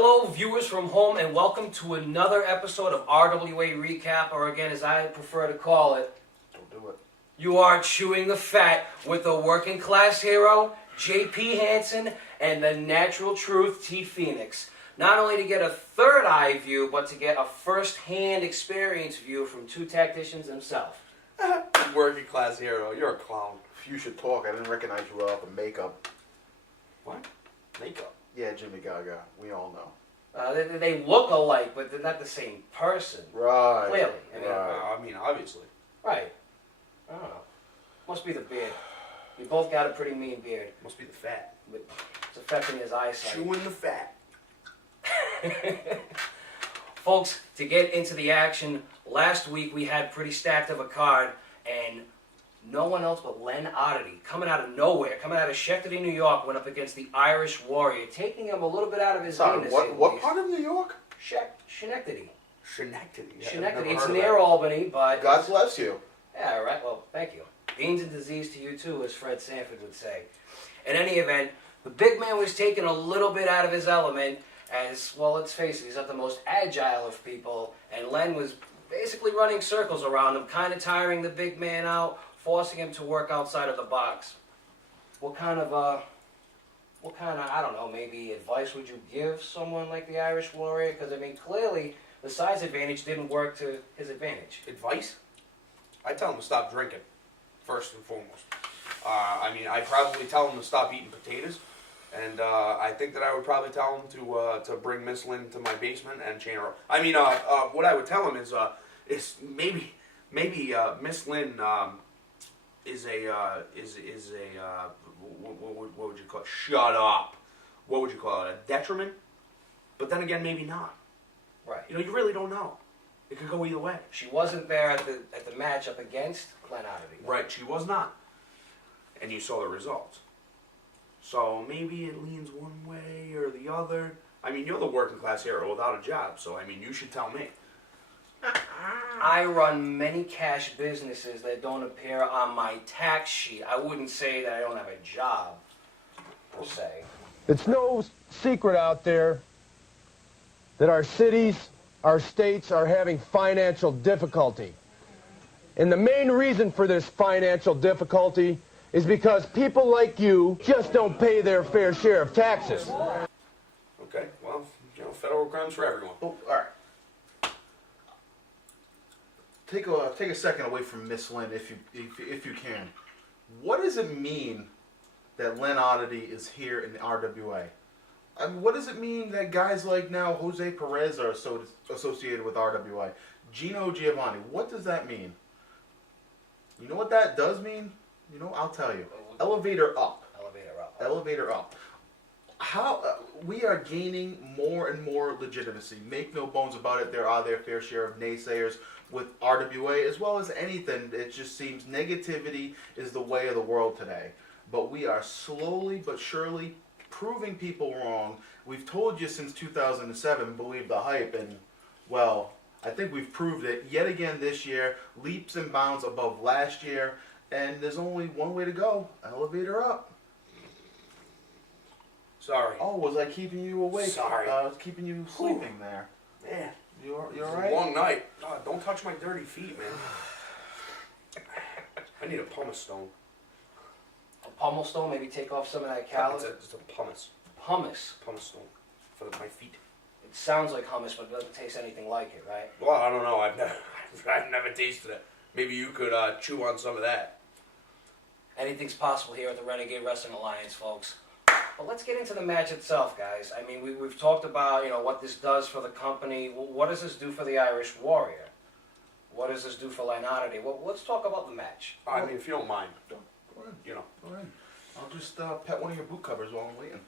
Hello, viewers from home, and welcome to another episode of RWA Recap, or again, as I prefer to call it, Don't do it. you are chewing the fat with the working class hero, J.P. Hansen, and the natural truth, T. Phoenix. Not only to get a third eye view, but to get a first-hand experience view from two tacticians themselves. Working class hero, you're a clown. If you should talk, I didn't recognize you without the makeup. What? Makeup? Yeah, Jimmy Gaga. We all know. They look alike, but they're not the same person. Right. Clearly. I mean, obviously. Right. I don't know. Must be the beard. We both got a pretty mean beard. Must be the fat. But it's affecting his eyesight. Chewing the fat. Folks, to get into the action, last week we had pretty stacked of a card, and no one else but Len Oddity, coming out of nowhere, coming out of Schenectady, New York, went up against the Irish Warrior, taking him a little bit out of his Sorry, game. what part of New York? Schenectady. Schenectady. Schenectady. It's near Albany, but... God bless you. Yeah, right. Well, thank you. Beans and disease to you, too, as Fred Sanford would say. In any event, the big man was taken a little bit out of his element, as, well, let's face it, he's not the most agile of people, and Len was basically running circles around him, kind of tiring the big man out, forcing him to work outside of the box. What kind of, I don't know, maybe advice would you give someone like the Irish Warrior? Because, I mean, clearly, the size advantage didn't work to his advantage. Advice? I tell him to stop drinking, first and foremost. I'd probably tell him to stop eating potatoes. And I think that I would probably tell him to bring Miss Lynn to my basement and chain her up. What I would tell him is maybe Miss Lynn is a what would you call it? Shut up. What would you call it? A detriment? But then again, maybe not. Right. You really don't know. It could go either way. She wasn't there at the match up against Len Oddity. Right, she was not. And you saw the results. So maybe it leans one way or the other. I mean, you're the working class hero without a job, so you should tell me. I run many cash businesses that don't appear on my tax sheet. I wouldn't say that I don't have a job, per se. It's no secret out there that our cities, our states are having financial difficulty. And the main reason for this financial difficulty is because people like you just don't pay their fair share of taxes. Okay, well, federal crimes for everyone. Oh, all right. Take a second away from Miss Lynn, if you can. What does it mean that Len Oddity is here in the RWA? I mean, what does it mean that guys like now Jose Perez are associated with RWA? Gino Giovanni, what does that mean? You know what that does mean? I'll tell you. Elevator up. Elevator up. Elevator up. How we are gaining more and more legitimacy. Make no bones about it. There are their fair share of naysayers with RWA as well as anything. It just seems negativity is the way of the world today. But we are slowly but surely proving people wrong. We've told you since 2007, believe the hype, and well, I think we've proved it yet again this year. Leaps and bounds above last year. And there's only one way to go. Elevator up. Sorry. Oh, was I keeping you awake? Sorry. I was keeping you sleeping there. Man, You all it's right? a long night. Oh, don't touch my dirty feet, man. I need a pumice stone. A pummel stone, maybe take off some of that callus. It's a pumice. Hummus. Pumice stone for my feet. It sounds like hummus, but it doesn't taste anything like it, right? Well, I don't know. I've never tasted it. Maybe you could chew on some of that. Anything's possible here at the Renegade Wrestling Alliance, folks. But let's get into the match itself, guys. I mean, we've talked about, what this does for the company. What does this do for the Irish Warrior? What does this do for Len Oddity? Well, let's talk about the match. I mean, if you don't mind. Go ahead. Go ahead. I'll just pet one of your boot covers while I'm waiting.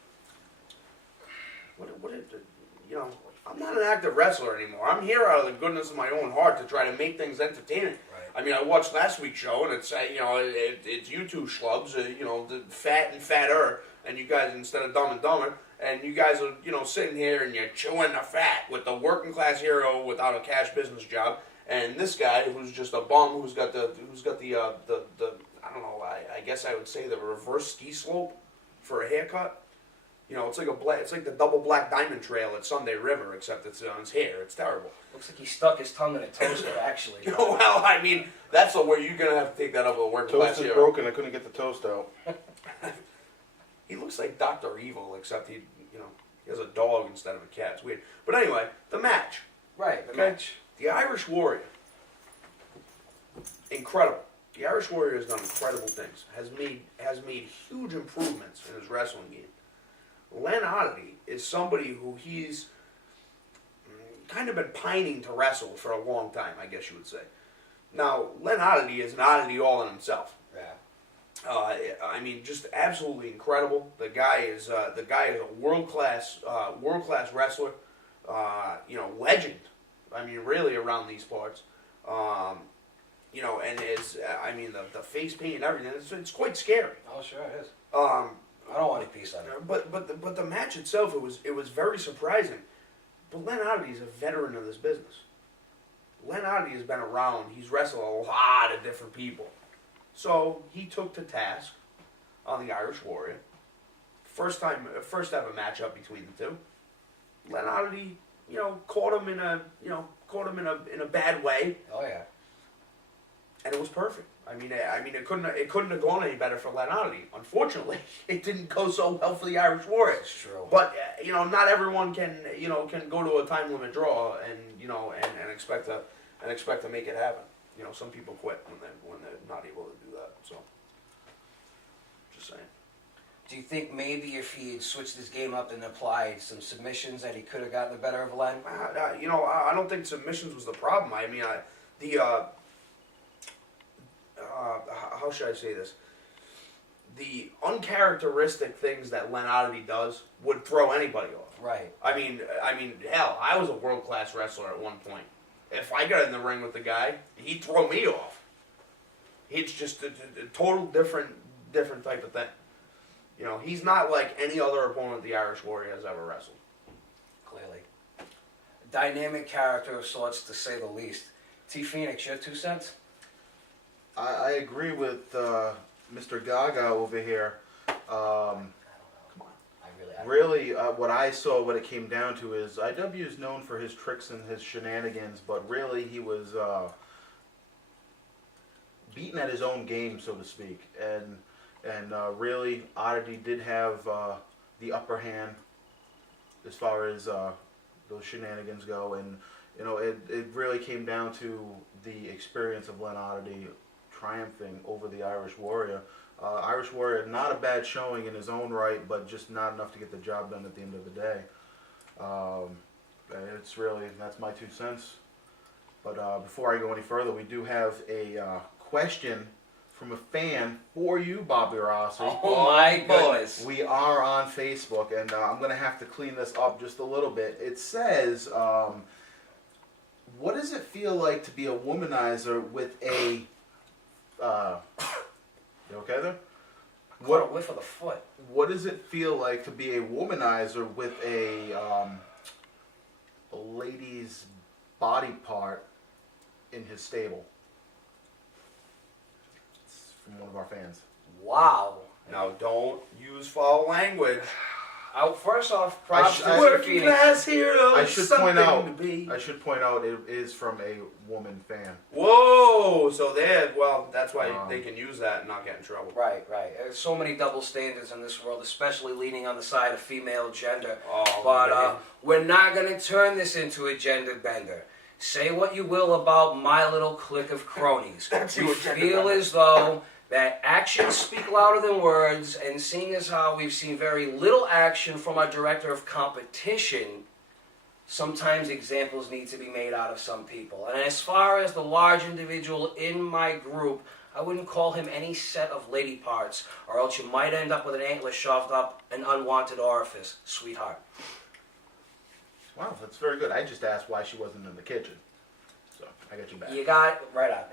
I'm not an active wrestler anymore. I'm here out of the goodness of my own heart to try to make things entertaining. Right. I watched last week's show, and it's it's you two schlubs, the fat and fatter, and you guys instead of Dumb and Dumber, and you guys are sitting here and you're chewing the fat with the working class hero without a cash business job, and this guy who's just a bum who's got the I don't know, I guess I would say the reverse ski slope for a haircut. You know, it's like the double black diamond trail at Sunday River, except it's on his hair. It's terrible. Looks like he stuck his tongue in a toaster, actually. Well, I mean, that's where you're gonna have to take that up with a working class Toast is hero. broken. I couldn't get the toast out. He looks like Dr. Evil, except he has a dog instead of a cat. It's weird. But anyway, the match. Right, the Okay. match. The Irish Warrior. Incredible. The Irish Warrior has done incredible things. Has made huge improvements in his wrestling game. Len Oddity is somebody who he's kind of been pining to wrestle for a long time, I guess you would say. Now, Len Oddity is an oddity all in himself. Yeah. I mean, just absolutely incredible. The guy is a world class wrestler. Legend. I mean, really around these parts. And the face paint and everything. It's quite scary. Oh, sure it is. I don't want any piece of it. But the match itself, it was very surprising. But Len Oddity is a veteran of this business. Len Oddity has been around. He's wrestled a lot of different people. So he took to task on the Irish Warrior. First ever matchup between the two. Len Oddity, caught him in a bad way, Oh, yeah. and it was perfect. I mean, it couldn't have gone any better for Len Oddity. Unfortunately, it didn't go so well for the Irish Warrior. That's true. But not everyone can go to a time limit draw and expect to make it happen. Some people quit when they're not able to do that. So, just saying. Do you think maybe if he had switched his game up and applied some submissions that he could have gotten the better of Len? I don't think submissions was the problem. I mean, how should I say this? The uncharacteristic things that Len Oddity does would throw anybody off. Right. I mean, hell, I was a world-class wrestler at one point. If I got in the ring with the guy, he'd throw me off. It's just a total different type of thing. He's not like any other opponent the Irish Warrior has ever wrestled. Clearly. Dynamic character of sorts, to say the least. T. Phoenix, your 2 cents? I agree with Mr. Gaga over here. I don't know. Come on. I Really, what I saw, what it came down to is IW is known for his tricks and his shenanigans, but really he was beaten at his own game, so to speak. And really, Oddity did have the upper hand as far as those shenanigans go. And, it really came down to the experience of Len Oddity triumphing over the Irish Warrior. Irish Warrior, not a bad showing in his own right, but just not enough to get the job done at the end of the day. That's my 2 cents. But before I go any further, we do have a question from a fan for you, Bobby Rossi. Oh my goodness. We are on Facebook, and I'm going to have to clean this up just a little bit. It says, what does it feel like to be a womanizer with a... you okay there? What a whiff of the foot. What does it feel like to be a womanizer with a lady's body part in his stable? It's from one of our fans. Wow. Now, don't use foul language. First off, props to Working Phoenix. class hero. I should point out. To be. I should point out it is from a woman fan. Whoa! So that's why they can use that and not get in trouble. Right. There's so many double standards in this world, especially leaning on the side of female gender. Oh, But man. we're not going to turn this into a gender bender. Say what you will about my little clique of cronies. That's We you, a gender feel bender. as though that actions speak louder than words, and seeing as how we've seen very little action from our director of competition, sometimes examples need to be made out of some people. And as far as the large individual in my group, I wouldn't call him any set of lady parts, or else you might end up with an antler shoved up an unwanted orifice, sweetheart. Wow, that's very good. I just asked why she wasn't in the kitchen. So, I got you back. You got it right on.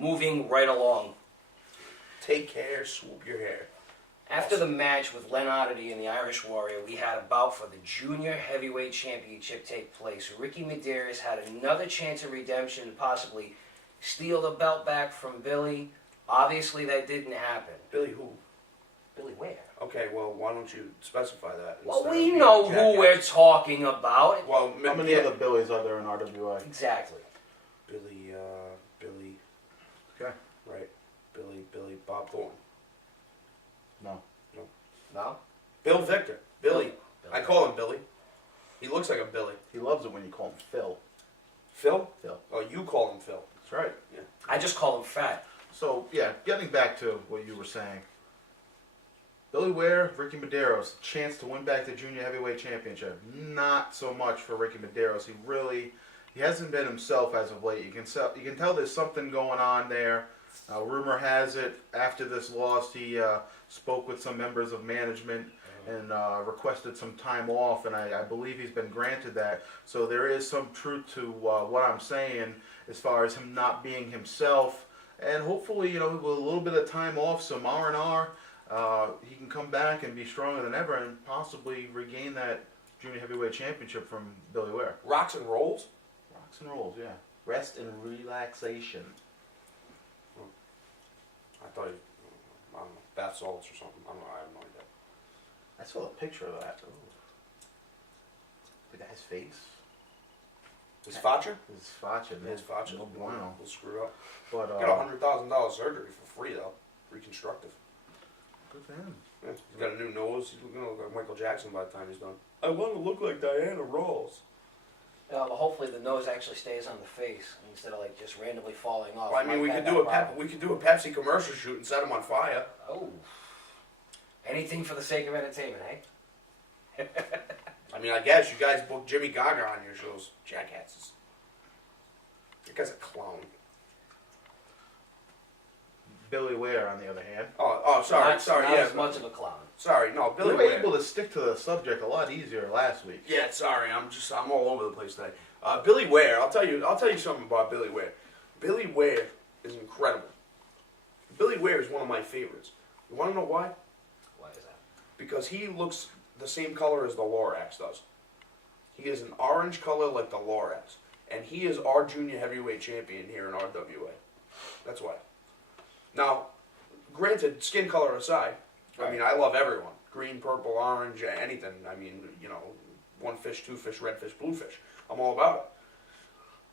Moving right along. Take care, swoop your hair. After the match with Len Oddity and the Irish Warrior, we had a bout for the Junior Heavyweight Championship take place. Ricky Medeiros had another chance of redemption to possibly steal the belt back from Billy. Obviously, that didn't happen. Billy who? Billy Ware. Okay, well, why don't you specify that? Well, instead of we being know a who we're jackass? talking about. Well, How many other Billies are there in RWA? Exactly. Billy, Okay. right? Billy, Bob Thornton. No. No? Bill Victor. Billy. Billy. I call him Billy. He looks like a Billy. He loves it when you call him Phil. Phil? Phil. Oh, you call him Phil. That's right. I just call him Fat. So, yeah, getting back to what you were saying. Billy Ware, Ricky Medeiros, chance to win back the Junior Heavyweight Championship. Not so much for Ricky Medeiros. He hasn't been himself as of late. You can tell there's something going on there. Rumor has it, after this loss, he spoke with some members of management and requested some time off, and I believe he's been granted that. So there is some truth to what I'm saying as far as him not being himself. And hopefully, with a little bit of time off, some R&R, he can come back and be stronger than ever and possibly regain that Junior Heavyweight Championship from Billy Ware. Rocks and rolls? Rocks and rolls, yeah. Rest and relaxation. I thought he, I don't know, bath salts or something. I don't know, I have no idea. I saw a picture of that. The guy's face. His facha? His facha. His facha. No bueno. We'll screw up. But, Got $100,000 surgery for free, though. Reconstructive. good for him. Yeah, he's got a new nose. He's going to look like Michael Jackson by the time he's done. I want to look like Diana Ross. Well, hopefully the nose actually stays on the face instead of like just randomly falling off. Well, I mean, we could do a Pepsi commercial shoot and set him on fire. Oh. Anything for the sake of entertainment, eh? I mean, I guess you guys booked Jimmy Gaga on your shows. Jackasses. That guy's a clown. Billy Ware, on the other hand. Sorry, Not yeah. as much of a clown. Sorry, no, Billy We were Ware. able to stick to the subject a lot easier last week. Yeah, sorry, I'm all over the place today. Billy Ware, I'll tell you something about Billy Ware. Billy Ware is incredible. Billy Ware is one of my favorites. You want to know why? Why is that? Because he looks the same color as the Lorax does. He is an orange color like the Lorax. And he is our junior heavyweight champion here in RWA. That's why. Now, granted, skin color aside, I mean, I love everyone. Green, purple, orange, anything. I mean, one fish, two fish, red fish, blue fish. I'm all about it.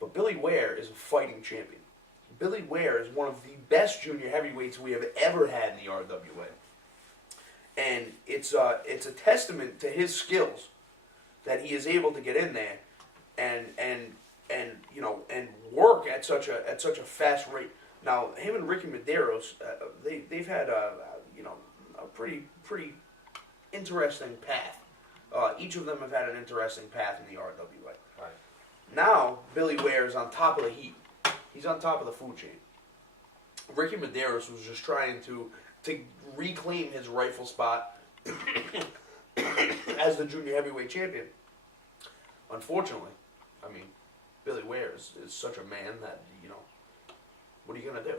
But Billy Ware is a fighting champion. Billy Ware is one of the best junior heavyweights we have ever had in the RWA. And it's a testament to his skills that he is able to get in there and work at such a fast rate. Now, him and Ricky Medeiros, they've had a pretty interesting path. Each of them have had an interesting path in the RWA. Right. Now, Billy Ware is on top of the heap. He's on top of the food chain. Ricky Medeiros was just trying to reclaim his rightful spot as the junior heavyweight champion. Unfortunately, I mean, Billy Ware is such a man that, what are you going to do?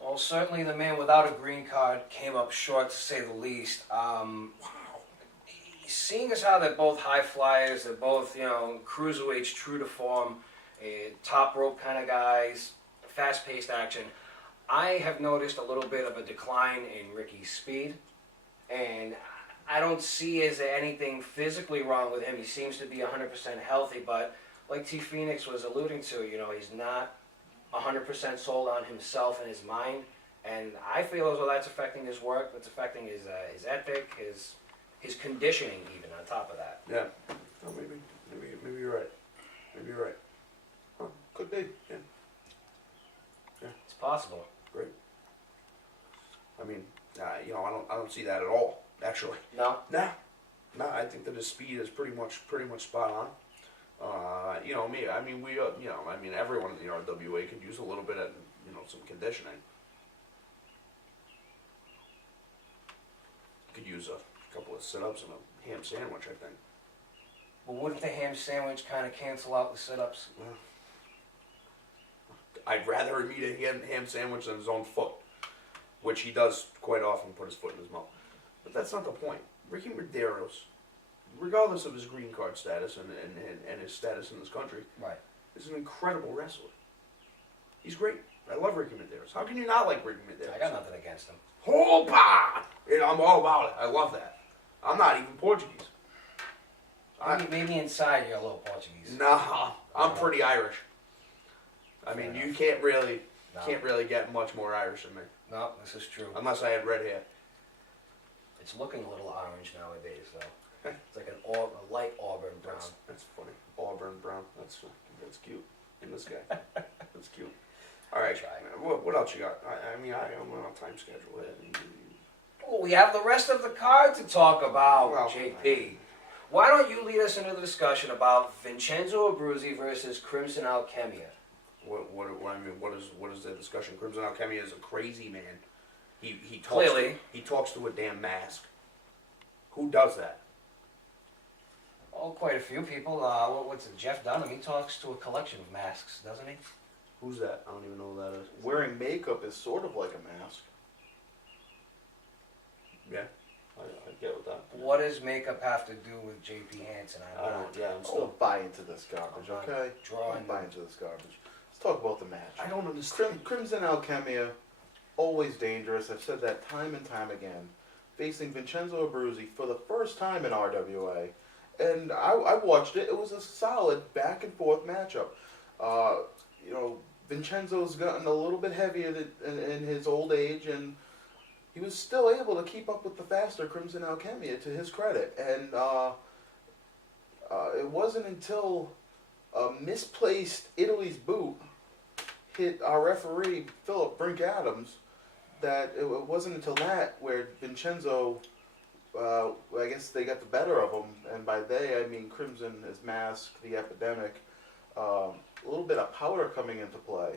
Well, certainly the man without a green card came up short, to say the least. Seeing as how they're both high flyers, they're both, cruiserweights, true to form, top rope kind of guys, fast-paced action, I have noticed a little bit of a decline in Ricky's speed, and I don't see as anything physically wrong with him. He seems to be 100% healthy, but like T. Phoenix was alluding to, he's not 100% sold on himself and his mind, and I feel as though that's affecting his work, that's affecting his ethic, his conditioning even on top of that. Yeah. Oh, maybe you're right. Maybe you're right. Huh. Could be. Yeah. It's possible. Great. I mean, I don't see that at all. Actually. No? Nah. I think that his speed is pretty much spot on. Everyone in the RWA could use a little bit of, some conditioning. Could use a couple of sit-ups and a ham sandwich, I think. Well, wouldn't the ham sandwich kind of cancel out the sit-ups? Well, I'd rather him eat a ham sandwich than his own foot, which he does quite often put his foot in his mouth. But that's not the point. Ricky Medeiros, regardless of his green card status and his status in this country, Right. is an incredible wrestler. He's great. I love Ricky Medeiros. How can you not like Ricky Medeiros? I got nothing against him. Opa! I'm all about it. I love that. I'm not even Portuguese. Maybe inside you're a little Portuguese. Nah, I'm No. pretty Irish. I Fair mean, enough. you can't really No. get much more Irish than me, No, this is true. unless I had red hair. It's looking a little orange nowadays, though. It's like a light auburn brown. That's funny. Auburn brown. That's cute. In this guy. That's cute. All right. Try. What else you got? I mean, I'm on a time schedule. Well, we have the rest of the card to talk about, Well, JP. Why don't you lead us into the discussion about Vincenzo Abruzzi versus Crimson Alchemia? What is the discussion? Crimson Alchemy is a crazy man. He talks Clearly. he talks to a damn mask. Who does that? Oh, quite a few people. What's it? Jeff Dunham. He talks to a collection of masks, doesn't he? Who's that? I don't even know who that is. Wearing makeup is sort of like a mask. Yeah, I get with that. What does makeup have to do with JP Hansen? I don't. Yeah, I'm Don't still. buy into this garbage, I'm not okay? drawing Don't buy into this garbage. Let's talk about the match. I don't understand. Crimson Alchemia, always dangerous. I've said that time and time again. Facing Vincenzo Abruzzi for the first time in RWA. And I watched it. It was a solid back and forth matchup. Vincenzo's gotten a little bit heavier in his old age, and he was still able to keep up with the faster Crimson Alchemia, to his credit. And it wasn't until a misplaced Italy's boot hit our referee, Philip Brink Adams, that it wasn't until that where Vincenzo, I guess they got the better of him. And by they, I mean Crimson, his mask, the epidemic, a little bit of powder coming into play.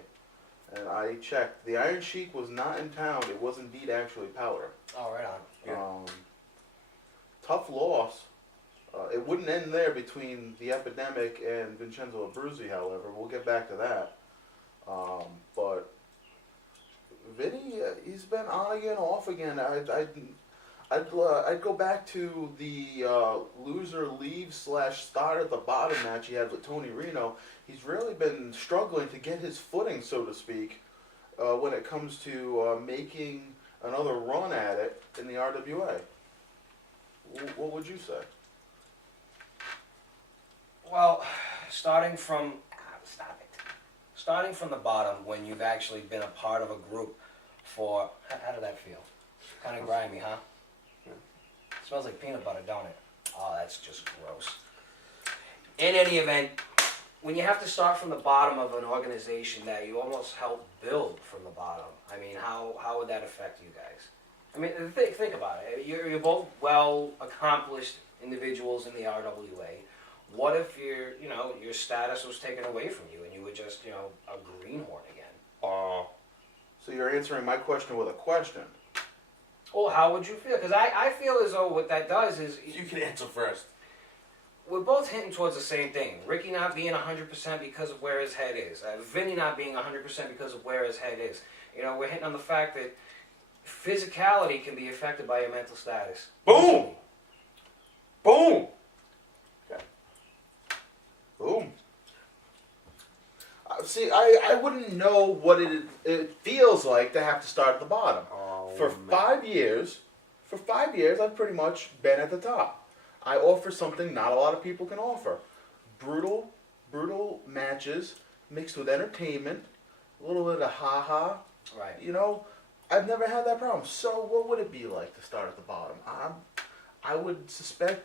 And I checked. The Iron Sheik was not in town. It was indeed actually powder. Oh, right on. Yeah. Tough loss. It wouldn't end there between the epidemic and Vincenzo Abruzzi, however. We'll get back to that. But Vinny, he's been on again, off again. I'd go back to the loser leave / start at the bottom match he had with Tony Reno. He's really been struggling to get his footing, so to speak, when it comes to making another run at it in the RWA. What would you say? Well, starting from the bottom, when you've actually been a part of a group for, how did that feel? Kind of grimy, huh? Yeah. Smells like peanut butter, don't it? Oh, that's just gross. In any event, when you have to start from the bottom of an organization that you almost helped build from the bottom, I mean, how would that affect you guys? I mean, think about it. You're both well accomplished individuals in the RWA. What if your status was taken away from you and you were just, a greenhorn again? So you're answering my question with a question. Well, how would you feel? Because I feel as though what that does is You can answer first. we're both hinting towards the same thing. Ricky not being 100% because of where his head is. Vinny not being 100% because of where his head is. We're hitting on the fact that physicality can be affected by your mental status. Boom! Boom! Boom. See, I wouldn't know what it feels like to have to start at the bottom. Oh, For man. 5 years, I've pretty much been at the top. I offer something not a lot of people can offer. Brutal matches mixed with entertainment, a little bit of ha-ha. Right. I've never had that problem. So what would it be like to start at the bottom? I would suspect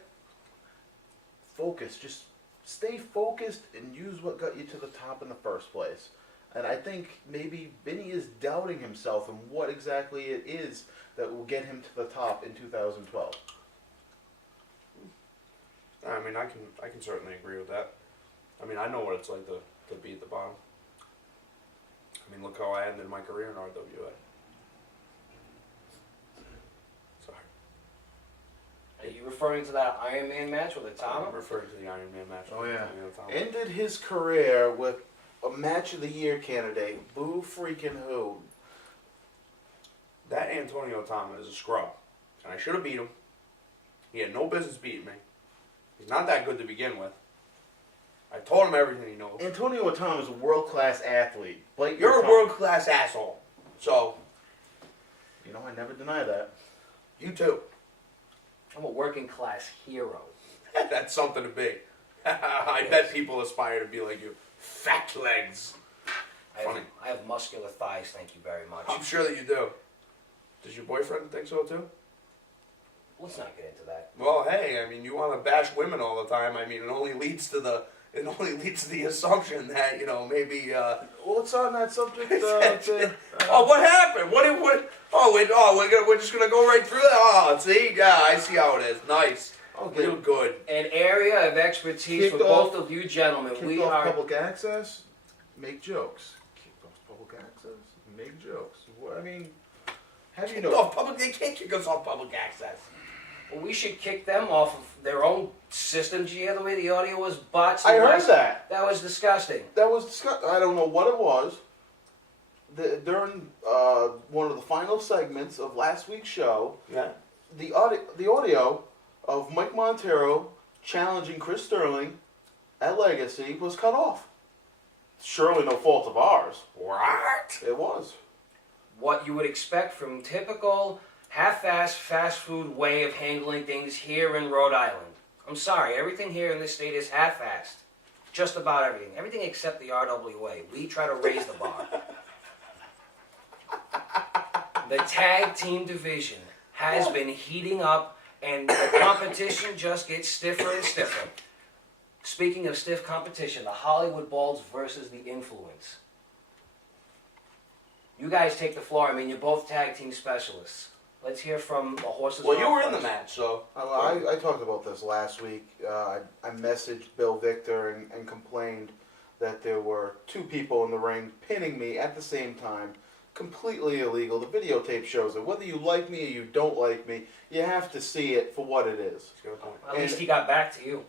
focus. Just stay focused and use what got you to the top in the first place. And I think maybe Vinny is doubting himself and what exactly it is that will get him to the top in 2012. I mean, I can certainly agree with that. I mean, I know what it's like to be at the bottom. I mean, look how I ended my career in RWA. Sorry. Are you referring to that Iron Man match with Atama? I'm referring to the Iron Man match. Oh, yeah. Tommy. Ended his career with a match of the year candidate. Boo freaking who. That Antonio Tama is a scrub. And I should have beat him. He had no business beating me. He's not that good to begin with. I told him everything he knows. Antonio Atama is a world-class athlete. Blake You're a Atama- world-class asshole. So, You know, I never deny that. you too. I'm a working class hero. That's something to be. I bet people aspire to be like you. Fat legs. Funny. I have muscular thighs, thank you very much. I'm sure that you do. Does your boyfriend think so too? Let's not get into that. Well, hey, I mean, you want to bash women all the time. I mean, it only leads to the assumption that, you know, maybe. Well, it's on that subject. Oh, what happened? What? Oh, we're just gonna go right through that. Oh, see, yeah, I see how it is. Nice. Okay. Real good. An area of expertise for Kicked off- both of you gentlemen. Kicked We off are. public access, make jokes. Kicked off public access, make jokes. What, I mean, have you Kicked know? off public. They can't kick us off public access. Well, we should kick them off of their own system. Did you hear the way the audio was botched? I heard that. That was disgusting. That was disgusting. I don't know what it was. During one of the final segments of last week's show, Yeah. the audio of Mike Montero challenging Chris Sterling at Legacy was cut off. Surely no fault of ours. What? It was. What you would expect from typical half-assed fast food way of handling things here in Rhode Island. I'm sorry, everything here in this state is half-assed. Just about everything. Everything except the RWA. We try to raise the bar. The tag team division has been heating up, and the competition just gets stiffer and stiffer. Speaking of stiff competition, the Hollywood Balls versus the Influence. You guys take the floor. I mean, you're both tag team specialists. Let's hear from the horses. Well, you were in first. the match, so. I talked about this last week. I messaged Bill Victor and complained that there were two people in the ring pinning me at the same time. Completely illegal. The videotape shows it. Whether you like me or you don't like me, you have to see it for what it is. At least he got back to you.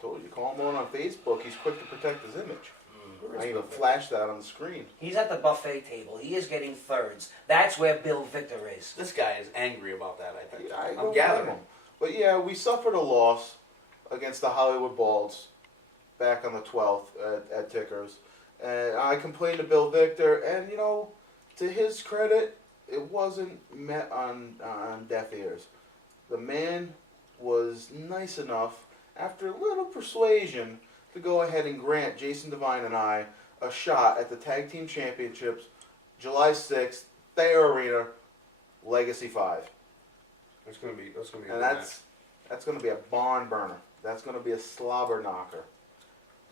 Told you, call him on Facebook. He's quick to protect his image. Where is I even Bill? flashed that on the screen. He's at the buffet table. He is getting thirds. That's where Bill Victor is. This guy is angry about that, I think. I I'm don't gathering. blame him. But yeah, we suffered a loss against the Hollywood Balls back on the 12th at Tickers. And I complained to Bill Victor, and you know, to his credit, it wasn't met on deaf ears. The man was nice enough, after a little persuasion, to go ahead and grant Jason Devine and I a shot at the Tag Team Championships, July 6th, Thayer Arena, Legacy 5. It's gonna be a And good that's going to be a barn burner. That's going to be a slobber knocker.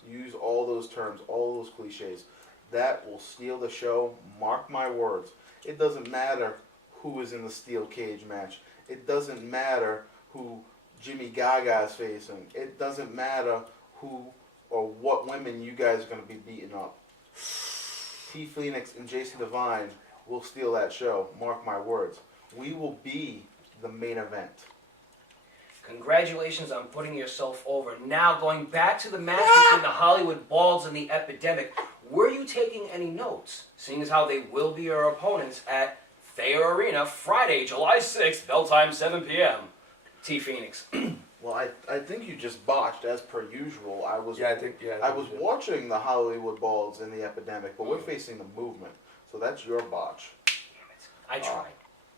Use all those terms, all those cliches. That will steal the show. Mark my words. It doesn't matter who is in the steel cage match. It doesn't matter who Jimmy Gaga is facing. It doesn't matter who or what women you guys are going to be beating up. T. Phoenix and Jason Devine will steal that show. Mark my words. We will be the main event. Congratulations on putting yourself over. Now, going back to the match between the Hollywood Balls and the Epidemic, were you taking any notes, seeing as how they will be your opponents at Thayer Arena Friday, July 6th, bell time 7 p.m. T. Phoenix. Well, I think you just botched as per usual. I was watching the Hollywood Balls and the Epidemic, but we're facing the Movement, so that's your botch. I tried.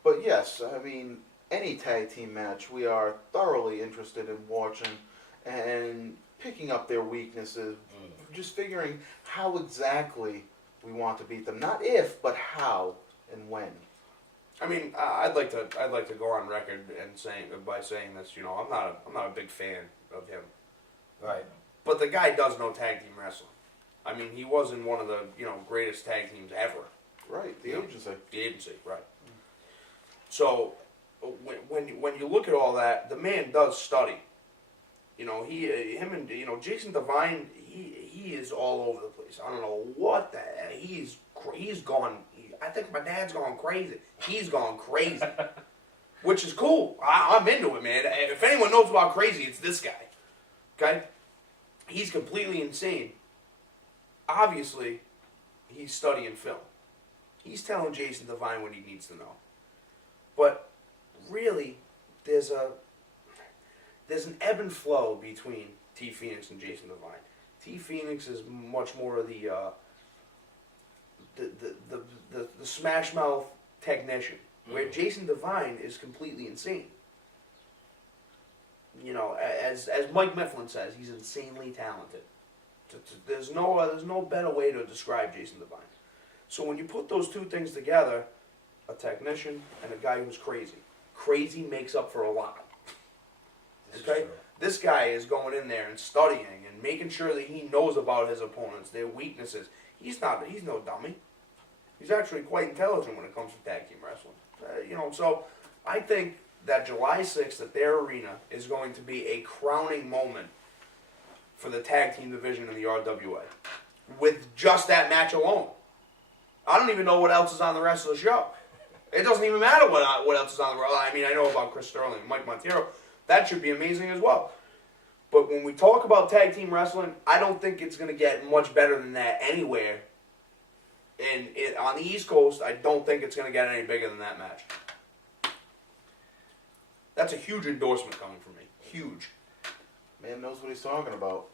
But yes, I mean, any tag team match we are thoroughly interested in watching and picking up their weaknesses, just figuring how exactly we want to beat them. Not if, but how and when. I mean, I'd like to go on record and saying this. You know, I'm not a big fan of him. Right. But the guy does know tag team wrestling. I mean, he was in one of the greatest tag teams ever. Right, the agency. The agency, right. So when you look at all that, the man does study. You know, him and Jason Devine, he is all over the place. I don't know what the he's gone. I think my dad's gone crazy. He's gone crazy, which is cool. I'm into it, man. If anyone knows about crazy, it's this guy. Okay, he's completely insane. Obviously, he's studying film. He's telling Jason Devine what he needs to know. But really, there's an ebb and flow between T Phoenix and Jason Devine. T Phoenix is much more of the smash mouth technician, where Jason Devine is completely insane. You know, as Mike Mifflin says, he's insanely talented. There's no better way to describe Jason Devine. So when you put those two things together, a technician and a guy who's crazy. Crazy makes up for a lot. Okay? This guy is going in there and studying and making sure that he knows about his opponents, their weaknesses. He's no dummy. He's actually quite intelligent when it comes to tag team wrestling. You know, so I think that July 6th at their arena is going to be a crowning moment for the tag team division in the RWA. With just that match alone. I don't even know what else is on the rest of the show. It doesn't even matter what else is on the road. I mean, I know about Chris Sterling and Mike Montero. That should be amazing as well. But when we talk about tag team wrestling, I don't think it's going to get much better than that anywhere. And on the East Coast, I don't think it's going to get any bigger than that match. That's a huge endorsement coming from me. Huge. Man knows what he's talking about.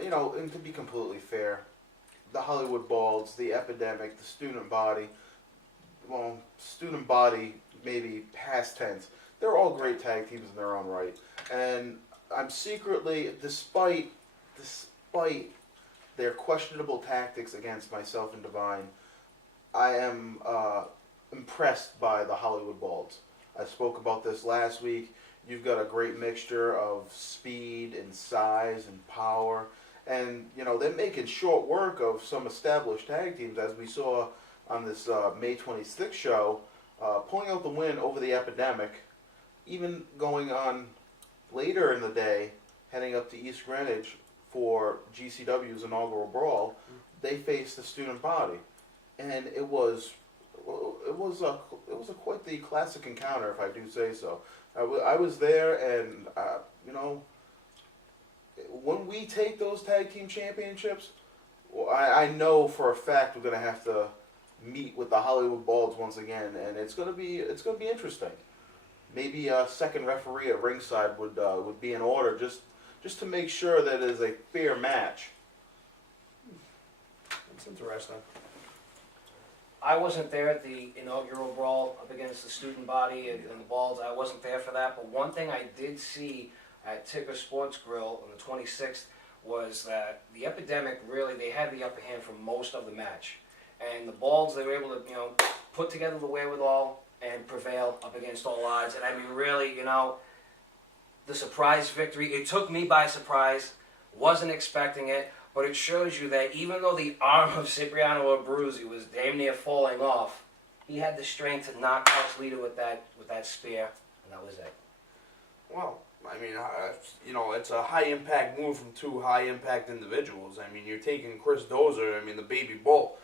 You know, and to be completely fair, the Hollywood Balds, the Epidemic, the Student Body, well, Student Body, maybe past tense, they're all great tag teams in their own right. And I'm secretly, despite their questionable tactics against myself and Divine, I am impressed by the Hollywood Balds. I spoke about this last week. You've got a great mixture of speed and size and power. And, you know, they're making short work of some established tag teams, as we saw on this May 26th show, pulling out the win over the Epidemic. Even going on later in the day, heading up to East Greenwich for GCW's inaugural brawl, they faced the Student Body. And it was quite the classic encounter, if I do say so. I was there, and you know, when we take those tag team championships, well, I know for a fact we're going to have to meet with the Hollywood Balds once again, and it's going to be interesting. Maybe a second referee at ringside would be in order, just to make sure that it is a fair match. That's interesting. I wasn't there at the inaugural brawl up against the Student Body and the Balls. I wasn't there for that. But one thing I did see at Ticker Sports Grill on the 26th was that the Epidemic they had the upper hand for most of the match. And the Balls, they were able to, put together the wherewithal and prevail up against all odds. And I mean, really, the surprise victory, it took me by surprise. Wasn't expecting it. But it shows you that even though the arm of Cipriano Abruzzi was damn near falling off, he had the strength to knock out Lita with that spear, and that was it. Well, I mean, it's a high-impact move from two high-impact individuals. I mean, you're taking Chris Dozer, the baby bull.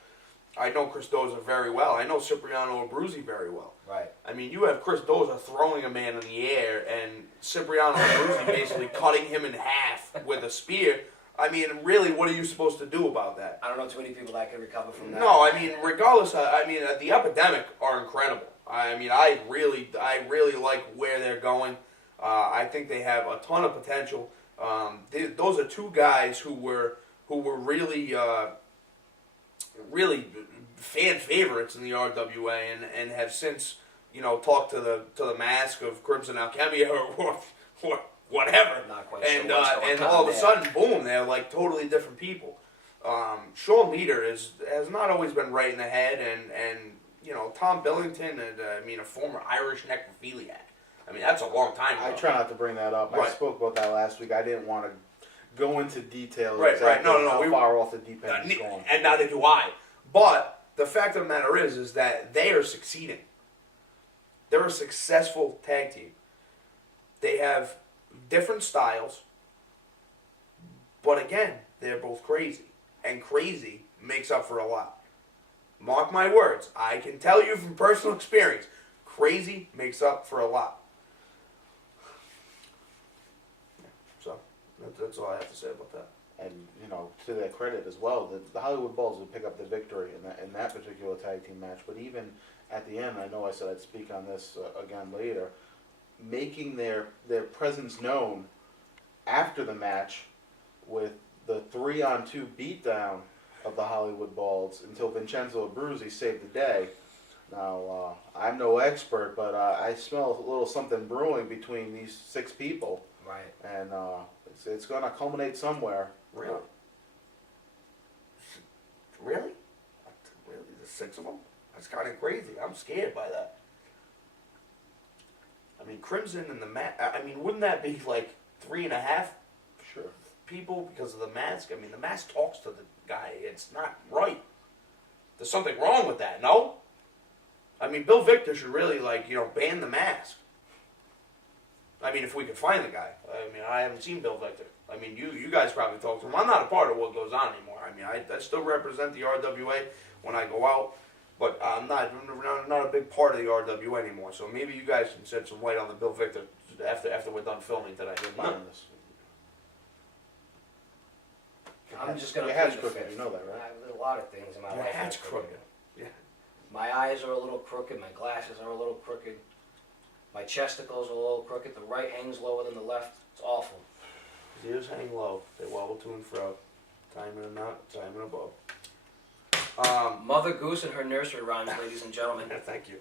I know Chris Dozer very well. I know Cipriano Abruzzi very well. Right. I mean, you have Chris Dozer throwing a man in the air, and Cipriano Abruzzi basically cutting him in half with a spear. I mean, really, what are you supposed to do about that? I don't know too many people that can recover from that. No, I mean, regardless, the Epidemic are incredible. I mean, I really like where they're going. I think they have a ton of potential. Those are two guys who were really fan favorites in the RWA, and have since talked to the Mask of Crimson Alchemy or whatever. Not quite and sure what's going and on all of a there. sudden, boom, they're like totally different people. Sean Leader has not always been right in the head, and Tom Billington, a former Irish necrophiliac. I mean, that's a long time ago. I try not to bring that up. Right. I spoke about that last week. I didn't want to go into detail Right. exactly No. how far off the deep end he's going. And neither do I. But the fact of the matter is that they are succeeding. They're a successful tag team. They have different styles, but again, they're both crazy. And crazy makes up for a lot. Mark my words. I can tell you from personal experience, crazy makes up for a lot. So, that's all I have to say about that. And, to their credit as well, the Hollywood Bulls would pick up the victory in that particular tag team match. But even at the end, I know I said I'd speak on this again later, making their presence known after the match with the 3-on-2 beatdown of the Hollywood Balds until Vincenzo Abruzzi saved the day. Now, I'm no expert, but I smell a little something brewing between these 6 people. Right. And it's going to culminate somewhere. Really? Really? Really? There's 6 of them? That's kind of crazy. I'm scared by that. I mean, Crimson and the mask. I mean, wouldn't that be like 3.5 Sure. people because of the mask? I mean, the mask talks to the guy. It's not right. There's something wrong with that, no? I mean, Bill Victor should really, like, you know, ban the mask. I mean, if we could find the guy. I mean, I haven't seen Bill Victor. I mean, you guys probably talk to him. I'm not a part of what goes on anymore. I mean, I still represent the RWA when I go out, but I'm not a big part of the RWA anymore. So maybe you guys can shed some light on the Bill Victor after we're done filming today. On this. I'm just gonna Your plead hat's the crooked, fifth. you know that, right? I have a lot of things in my Your life. hat's that's crooked. Yeah. My eyes are a little crooked. My glasses are a little crooked. My chesticles are a little crooked. The right hangs lower than the left. It's awful. His ears hang low. They wobble to and fro. Time and a knot, time and a bow. Mother Goose and her nursery rhymes, ladies and gentlemen. Thank you.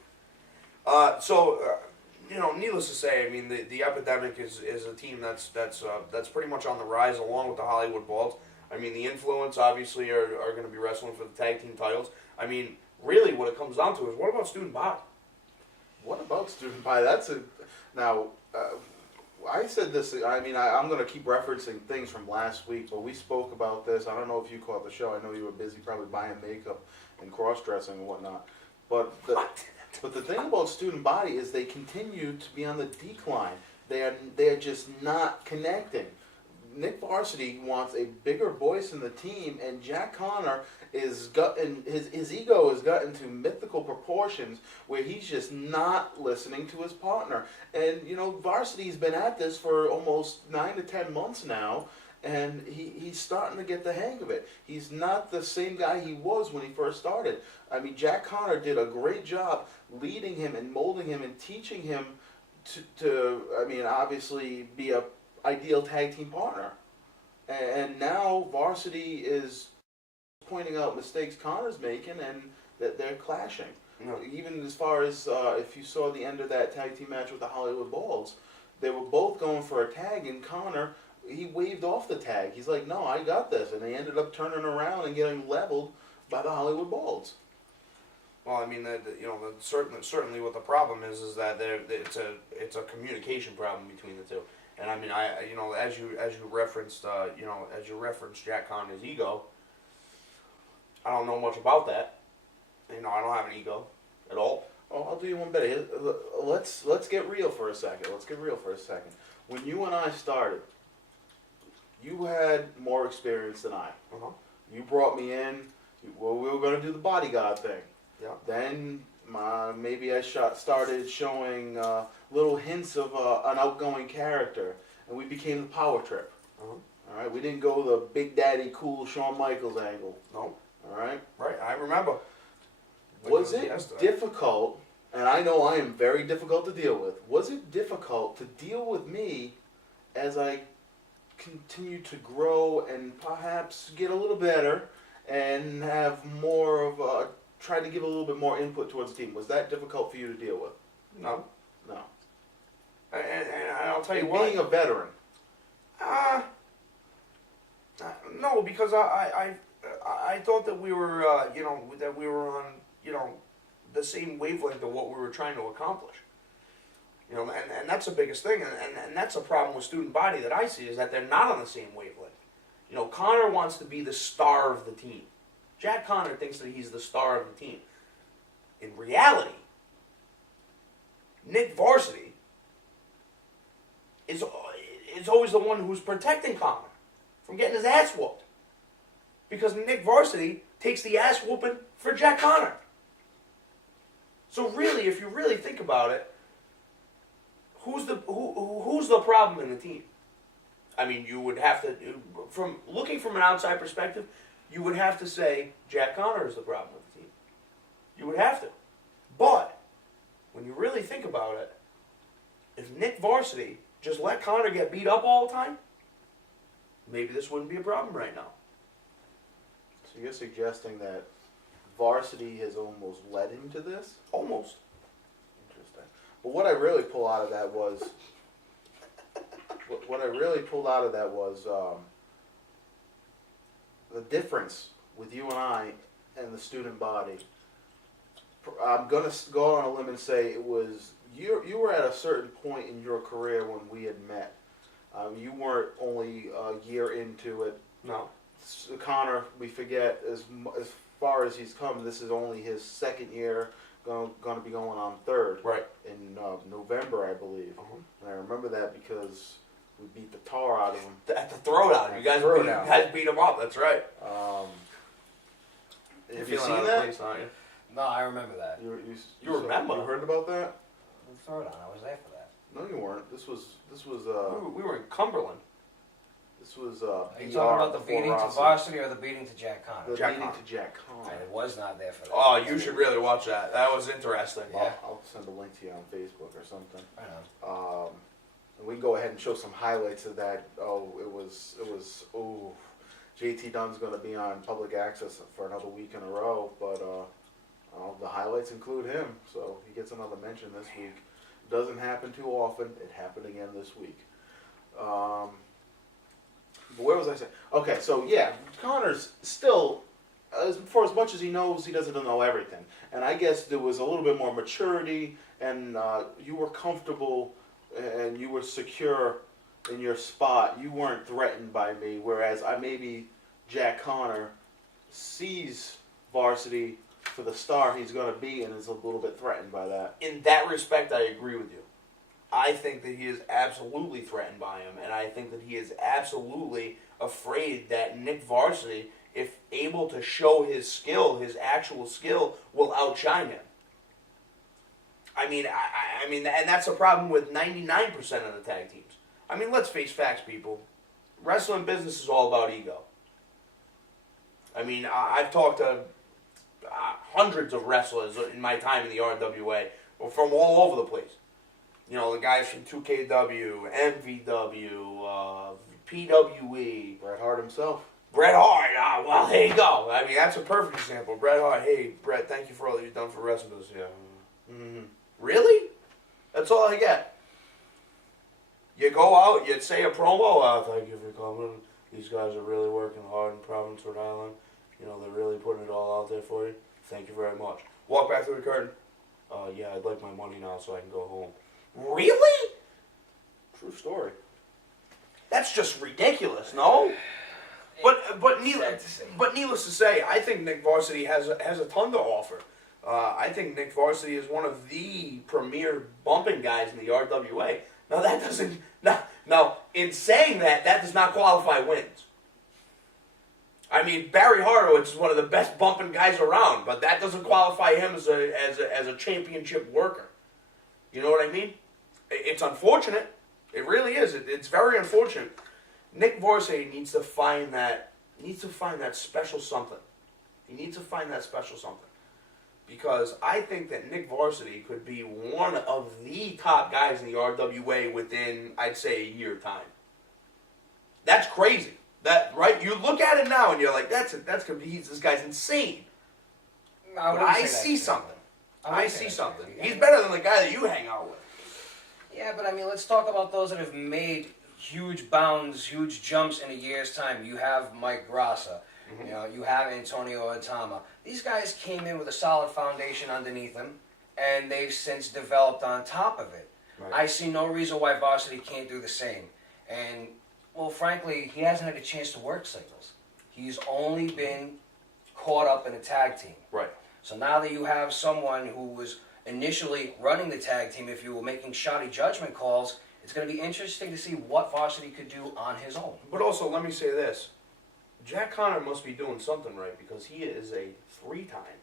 You know, needless to say, I mean, the Epidemic is a team that's pretty much on the rise, along with the Hollywood Balds. I mean, the Influence obviously are going to be wrestling for the tag team titles. I mean, really, what it comes down to is, what about Student Body? What about Student Body? Now, I said this, I mean, I'm going to keep referencing things from last week, but we spoke about this. I don't know if you caught the show. I know you were busy probably buying makeup and cross-dressing and whatnot. But the thing about Student Body is they continue to be on the decline. They are just not connecting. Nick Varsity wants a bigger voice in the team, and Jack Connor his ego has gotten to mythical proportions where he's just not listening to his partner. And you know, Varsity's been at this for almost 9 to 10 months now, and he's starting to get the hang of it. He's not the same guy he was when he first started. I mean, Jack Connor did a great job leading him and molding him and teaching him to I mean, obviously be a ideal tag team partner. And now Varsity is pointing out mistakes Connor's making and that they're clashing. No. Even as far as if you saw the end of that tag team match with the Hollywood Balds, they were both going for a tag, and Connor, he waved off the tag. He's like, no, I got this. And they ended up turning around and getting leveled by the Hollywood Balds. Well, I mean, certainly what the problem is that it's a communication problem between the two. And I mean, as you referenced, Jack Connor's ego. I don't know much about that. You know, I don't have an ego at all. Oh, I'll do you one better. Let's get real for a second. When you and I started, you had more experience than I. Uh-huh. You brought me in. Well, we were going to do the bodyguard thing. Yeah. Then maybe I started showing little hints of an outgoing character, and we became the Power Trip. Uh-huh. All right, we didn't go the Big Daddy cool Shawn Michaels angle. No. All right. Right. I remember. Was it difficult? And I know I am very difficult to deal with. Was it difficult to deal with me as I continue to grow and perhaps get a little better and have more of a, try to give a little bit more input towards the team? Was that difficult for you to deal with? No. No. And I'll tell you And what. being a veteran. No, because I thought that we were on the same wavelength of what we were trying to accomplish. You know, and that's the biggest thing, and that's a problem with Student Body that I see, is that they're not on the same wavelength. You know, Connor wants to be the star of the team. Jack Connor thinks that he's the star of the team. In reality, Nick Varsity is always the one who's protecting Connor from getting his ass whooped. Because Nick Varsity takes the ass whooping for Jack Connor. So really, if you really think about it, who's the problem in the team? I mean, you would have to, from looking from an outside perspective, you would have to say Jack Connor is the problem with the team. You would have to. But when you really think about it, if Nick Varsity just let Connor get beat up all the time, maybe this wouldn't be a problem right now. So you're suggesting that varsity has almost led him to this? Almost. Interesting. But what I really pulled out of that was, the difference with you and I and the student body. I'm gonna go on a limb and say it was you were at a certain point in your career when we had met. You weren't only a year into it. No. Connor, we forget as far as he's come. This is only his second year. Going to be going on third. Right. In November, I believe. And I remember that because we beat the tar out of him. At the throwdown. You guys beat him up. That's right. Have you seen that? Place, aren't you? No, I remember that. You remember? You heard about that? The throwdown, I was there for that. No, you weren't. This was. We were in Cumberland. This was. Are you talking about the beating to varsity or the beating to Jack Connor? The Jack beating Connor. to Jack Connor. I was not there for that. Oh, you should really watch that. That was interesting. Yeah. I'll send a link to you on Facebook or something. I know. And we can go ahead and show some highlights of that. It was. JT Dunn's going to be on public access for another week in a row, but the highlights include him, so he gets another mention this week. Doesn't happen too often. It happened again this week. But where was I saying? Okay, so yeah, Connor's still, for as much as he knows, he doesn't know everything. And I guess there was a little bit more maturity, and you were comfortable, and you were secure in your spot. You weren't threatened by me, whereas maybe Jack Connor sees varsity for the star he's going to be and is a little bit threatened by that. In that respect, I agree with you. I think that he is absolutely threatened by him, and I think that he is absolutely afraid that Nick Varsity, if able to show his skill, his actual skill, will outshine him. I mean, and that's a problem with 99% of the tag teams. I mean, let's face facts, people. Wrestling business is all about ego. I mean, I've talked to hundreds of wrestlers in my time in the RWA from all over the place. You know, the guys from 2KW, MVW, PWE. Bret Hart himself. Bret Hart, well, there you go. I mean, that's a perfect example. Bret Hart, hey, Bret, thank you for all that you've done for wrestling business. Yeah. Mm-hmm. Really? That's all I get. You go out, you say a promo, thank you for coming. These guys are really working hard in Providence, Rhode Island. You know, they're really putting it all out there for you. Thank you very much. Walk back to the curtain. Yeah, I'd like my money now so I can go home. Really? True story. That's just ridiculous, no? But needless to say, I think Nick Varsity has a ton to offer. I think Nick Varsity is one of the premier bumping guys in the RWA. Now that doesn't. Now in saying that does not qualify wins. I mean, Barry Horowitz is one of the best bumping guys around, but that doesn't qualify him as a championship worker. You know what I mean? It's unfortunate. It really is. It's very unfortunate. Nick Varsity needs to find that special something. He needs to find that special something. Because I think that Nick Varsity could be one of the top guys in the RWA within, I'd say, a year time. That's crazy. That right? You look at it now and you're like, this guy's insane. But I see something. I see something. He's better than the guy that you hang out with. Yeah, but I mean, let's talk about those that have made huge bounds, huge jumps in a year's time. You have Mike Grassa. Mm-hmm. You know, you have Antonio Atama. These guys came in with a solid foundation underneath them, and they've since developed on top of it. Right. I see no reason why Varsity can't do the same. And, well, frankly, he hasn't had a chance to work singles. He's only been caught up in a tag team. Right. So now that you have someone who was initially running the tag team, if you were making shoddy judgment calls, it's going to be interesting to see what Varsity could do on his own. But also, let me say this. Jack Connor must be doing something right because he is a 3-time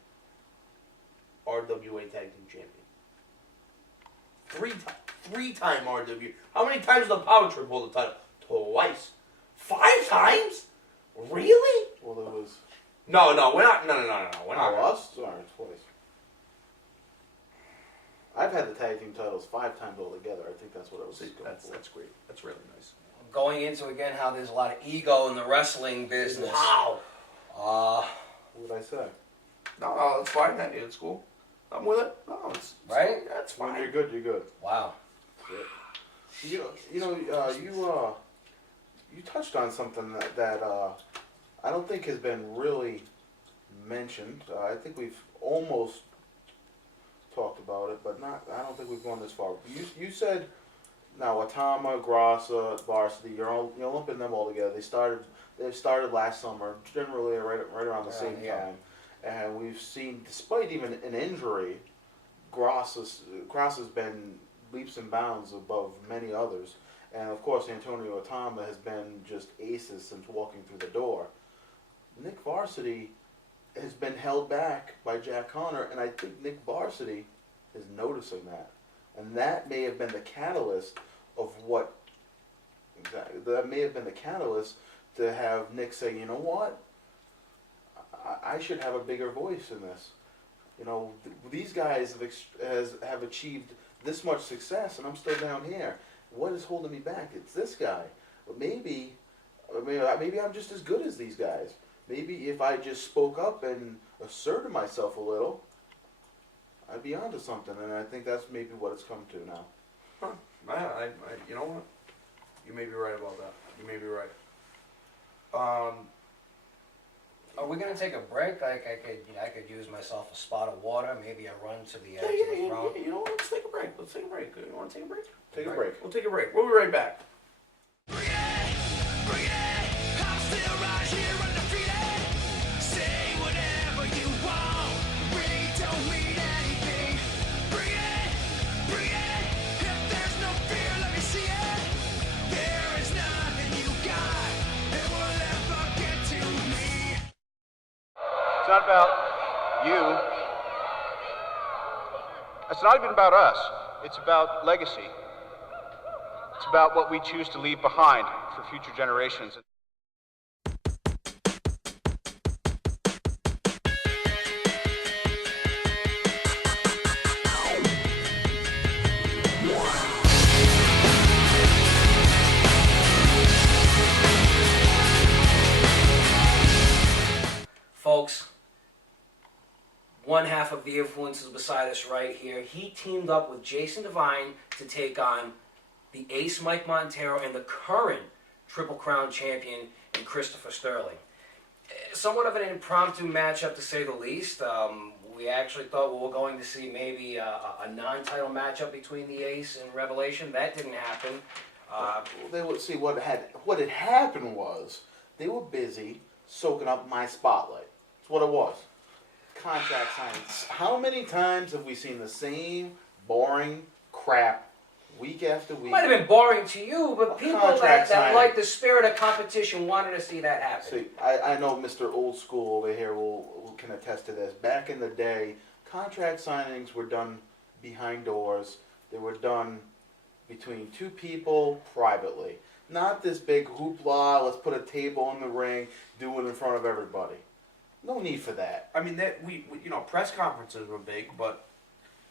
RWA Tag Team Champion. 3-time RWA. How many times did the Power Trip hold the title? Twice. 5 times? Really? Well, it was... No, we're not. No. We're not. Us? Sorry, twice. I've had the tag team titles 5 times altogether. I think that's what I was. That's great. That's really nice. going into again how there's a lot of ego in the wrestling business. Wow. What would I say? No, it's fine. It's cool. I'm with it. No, it's Right? That's When fine. you're good, you're good. Wow. You touched on something that I don't think has been really mentioned. I think we've almost talked about it, but not. I don't think we've gone this far. You said now Atama, Grassa, Varsity. You're lumping them all together. They started last summer, generally right around the same time, and we've seen, despite even an injury, Grassa's been leaps and bounds above many others. And of course, Antonio Atama has been just aces since walking through the door. Nick Varsity has been held back by Jack Connor, and I think Nick Varsity is noticing that. And that may have been the catalyst of what, exactly, that may have been the catalyst to have Nick say, you know what, I should have a bigger voice in this. You know, these guys have achieved this much success, and I'm still down here. What is holding me back? It's this guy. But maybe I'm just as good as these guys. Maybe if I just spoke up and asserted myself a little, I'd be onto something. And I think that's maybe what it's come to now. Huh. You know what? You may be right about that. You may be right. Are we gonna take a break? Like I could use myself a spot of water. Maybe I run to the Yeah, to the front. you know what? Let's take a break. You want to take a break? Take a break. We'll take a break. We'll be right back. It's not about you. It's not even about us. It's about legacy. It's about what we choose to leave behind for future generations. Folks, one half of the influences beside us right here, he teamed up with Jason Devine to take on the ace Mike Montero and the current Triple Crown champion in Christopher Sterling. Somewhat of an impromptu matchup to say the least. We actually thought we were going to see maybe a non-title matchup between the ace and Revelation. That didn't happen. They would see what had happened was they were busy soaking up my spotlight. That's what it was. Contract signings. How many times have we seen the same boring crap week after week? It might have been boring to you, but people that like the spirit of competition wanted to see that happen. See, I know Mr. Old School over here can attest to this. Back in the day, contract signings were done behind doors. They were done between two people privately. Not this big hoopla, let's put a table in the ring, do it in front of everybody. No need for that. I mean, that we press conferences were big, but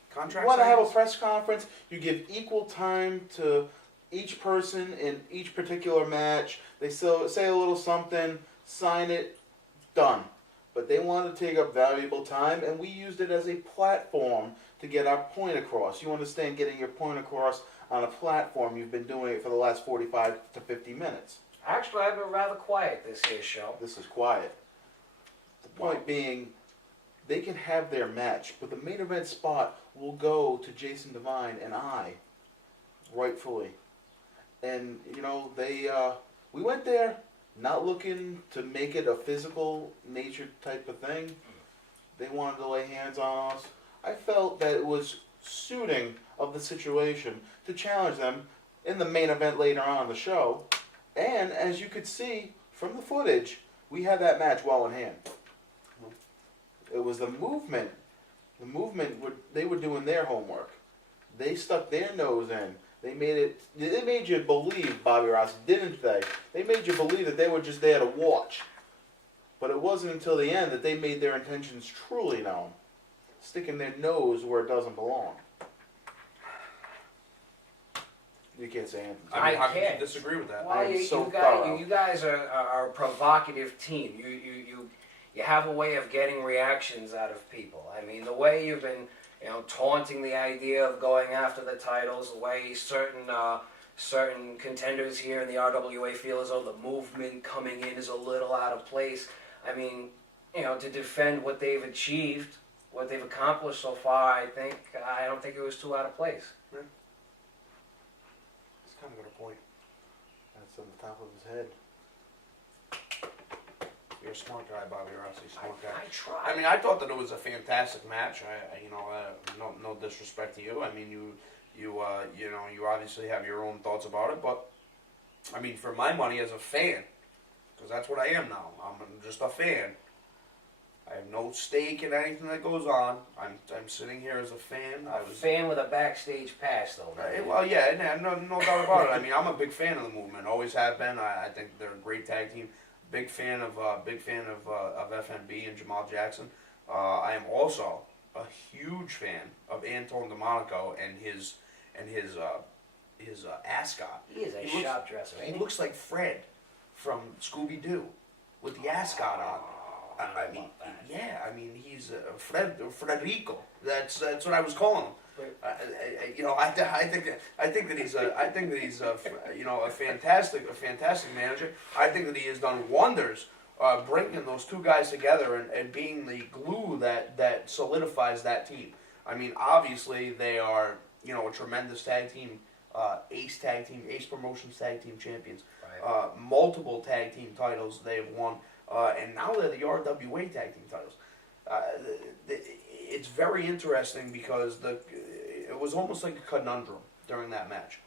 contract. You want to have a press conference, you give equal time to each person in each particular match. They say a little something, sign it, done. But they wanted to take up valuable time, and we used it as a platform to get our point across. You understand getting your point across on a platform, you've been doing it for the last 45 to 50 minutes. Actually, I've been rather quiet this here show. This is quiet. The point being, they can have their match, but the main event spot will go to Jason Devine and I, rightfully. And, we went there not looking to make it a physical nature type of thing. They wanted to lay hands on us. I felt that it was suiting of the situation to challenge them in the main event later on in the show. And as you could see from the footage, we had that match well in hand. It was the movement. The movement, they were doing their homework. They stuck their nose in. They made you believe, Bobby Ross, didn't they? They made you believe that they were just there to watch. But it wasn't until the end that they made their intentions truly known. Sticking their nose where it doesn't belong. You can't say anything. I mean, I how can can't. you disagree with that? Well, I am you, so you guys, thorough. you guys are a provocative team. You have a way of getting reactions out of people. I mean, the way you've been, taunting the idea of going after the titles, the way certain contenders here in the RWA feel as though the movement coming in is a little out of place. I mean, to defend what they've achieved, what they've accomplished so far, I don't think it was too out of place. It's kind of got a point. That's on the top of his head. You're a smart guy, Bobby Rossi. Smart guy. I tried. I mean, I thought that it was a fantastic match. No disrespect to you. I mean, you obviously have your own thoughts about it, but I mean, for my money as a fan, because that's what I am now. I'm just a fan. I have no stake in anything that goes on. I'm sitting here as a fan. A fan with a backstage pass, though. Man. Well, yeah, no doubt about it. I mean, I'm a big fan of the movement. Always have been. I think they're a great tag team. Big fan of FNB and Jamal Jackson. I am also a huge fan of Anton DeMonico and his ascot. He is a shop dresser. He looks like Fred from Scooby Doo with the ascot on. I mean, yeah. I mean, he's Frederico. That's what I was calling him. I think that he's a fantastic manager. I think that he has done wonders bringing those two guys together and being the glue that solidifies that team. I mean, obviously they are a tremendous tag team, Ace Promotions tag team champions, Right. multiple tag team titles they've won, and now they're the RWA tag team titles. It's very interesting because it was almost like a conundrum during that match.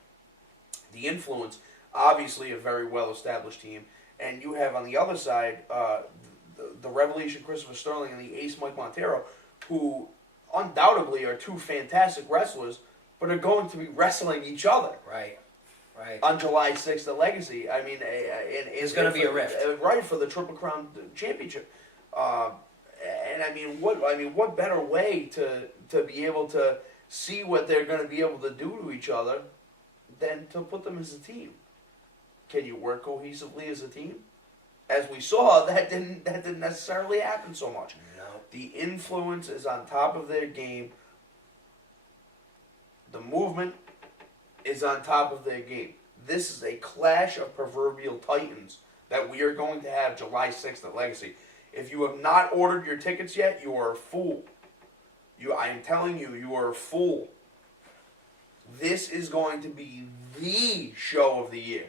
The Influence, obviously a very well-established team, and you have on the other side the Revelation Christopher Sterling and the Ace Mike Montero, who undoubtedly are two fantastic wrestlers, but are going to be wrestling each other. Right. On July 6th at Legacy. I mean, it's gonna be a rift. Right, for the Triple Crown Championship. And I mean, what better way to be able to see what they're going to be able to do to each other than to put them as a team? Can you work cohesively as a team? As we saw, that didn't necessarily happen so much. No. The Influence is on top of their game. The Movement is on top of their game. This is a clash of proverbial titans that we are going to have July 6th at Legacy. If you have not ordered your tickets yet, you are a fool. I am telling you, you are a fool. This is going to be the show of the year.